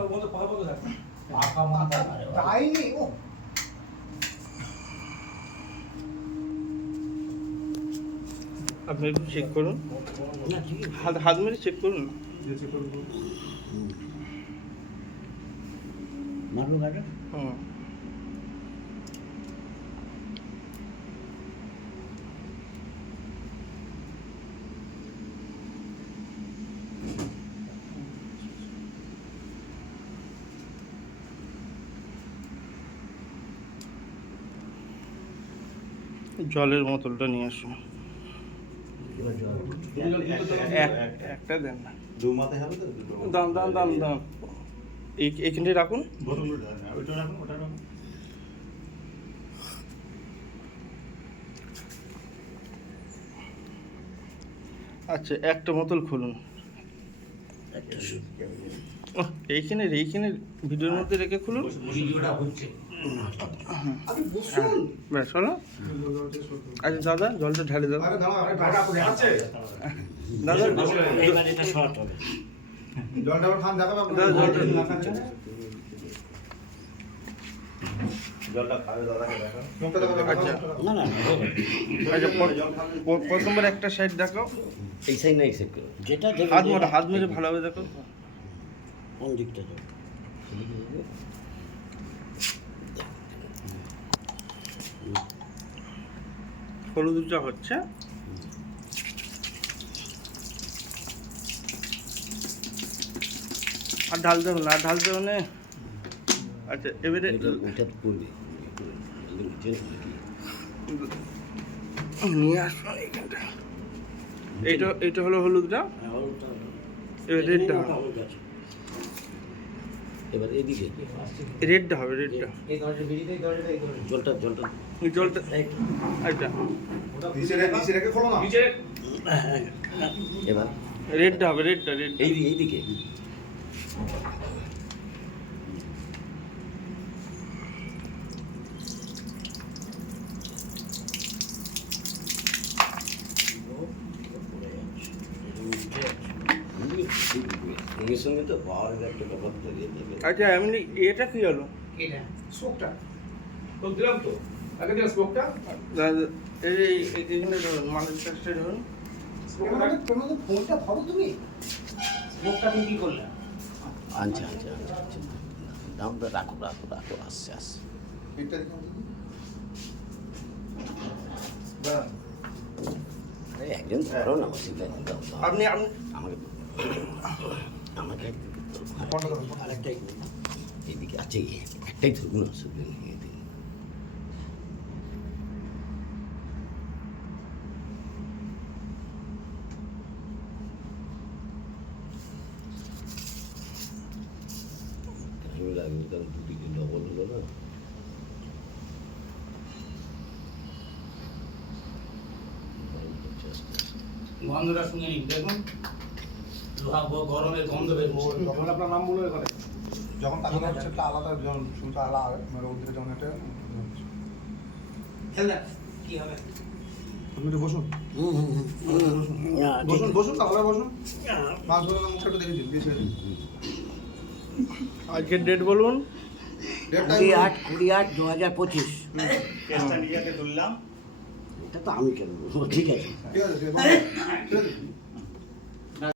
পাখা বন্ধ থাক। পাকা মাথা তাই আপনি একটু চেক করুন। হাত হাত মেরে চেক করুন। মারলো গাড়ি হুম। জলের বোতলটা নিয়ে আসুন একটা দেন না। দাম দাম দাম দাম। এই- এইখানটায় রাখুন। আচ্ছা একটা বোতল খুলুন। ওহ, এইখানে এইখানে ভিডিওর মধ্যে রেখে খুলুন। ভিডিওটা হচ্ছে। ব্যাস হলো আচ্ছা দাদা জলটা ঢালে দাও। দাদা আচ্ছা। আচ্ছা প্রথমবার একটা সাইড দেখাও এই সাইড না এই সাইড যেটা হাত মেরে হাত মেরে ভালোভাবে দেখো। কোন দিকটা যাবে হলুদটা হচ্ছে। আর ঢালতে হবে না ঢালতে হবে না। আচ্ছা এবারে নিয়ে আসো এইটা এইটা হলো হলুদটা? এবার রেডটা এবার এদিকে। রেডটা হবে রেডটা। জলটা জলটা। এই জলটা আচ্ছা। নিচে রেখে নিচে রেখে খোলো না। নিচে এবার। রেডটা হবে রেডটা রেডটা। এইদিকে এইদিকে সঙ্গে সঙ্গে তো পাওয়ারের একটা ব্যাপার থাকে দেবে। আচ্ছা এমনি এটা কি হলো? শোকটা তো দিলাম তো। আগে দিলাম স্মোকটা। দাদা এই এইখানে ধরুন মানুষ কাজটা ধরুন তোমাদের তোমাদের ফোনটা ধরো তুমি। স্মোকটা তুমি কি করলে? আচ্ছা আচ্ছা আচ্ছা আচ্ছা। দামটা রাখো রাখো রাখো আসছে আসছে। এটা দেখো একজন ধরো না অসুবিধা নেই দাও আপনি আমাকে আমাকে আরেকটাই এদিকে আছে একটাই ধরুন অসুবিধা নেই এদিকে। লাগবে কারণ দুদিকে ডবল হলো না। গন্ধটা শুনে নিন দেখুন। লোহা গ- গন্ধ যখন আপনার নাম বলো এখানে? যখন তাকানো হচ্ছে একটা আলাদা যখন শুনতে আলাদা মানে ওদিকে যখন এটা খেলনা কি হবে? আপনি একটু বসুন। হুম হুম হুম। না, ঠিক বসুন বসুন তাহলে বসুন। মাছ ধরে মুখটা একটু দেখে দিন দিয়েছে আজকে ডেট বলুন। কুড়ি আট কুড়ি আট দু হাজার পঁচিশ এটা তো আমি কেন ঠিক আছে।